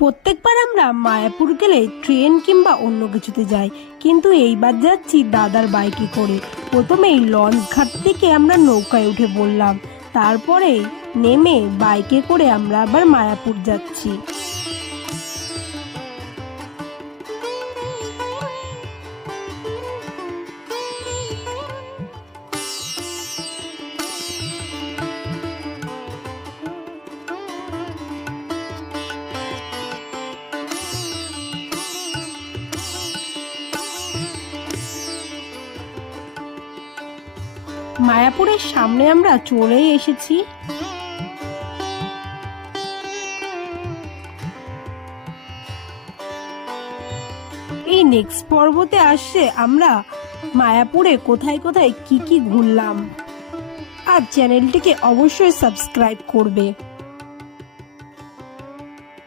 প্রত্যেকবার আমরা মায়াপুর গেলে ট্রেন কিংবা অন্য কিছুতে যাই, কিন্তু এইবার যাচ্ছি দাদার বাইকে করে। প্রথমেই লঞ্চ ঘাট থেকে আমরা নৌকায় উঠে পড়লাম, তারপরে নেমে বাইকে করে আমরা আবার মায়াপুর যাচ্ছি। মায়াপুরের সামনে আমরা চলেই এসেছি। এই নেক্সট পর্বতে আসছে আমরা মায়াপুরে কোথায় কোথায় কি কি ঘুরলাম। আর চ্যানেলটিকে অবশ্যই সাবস্ক্রাইব করবে।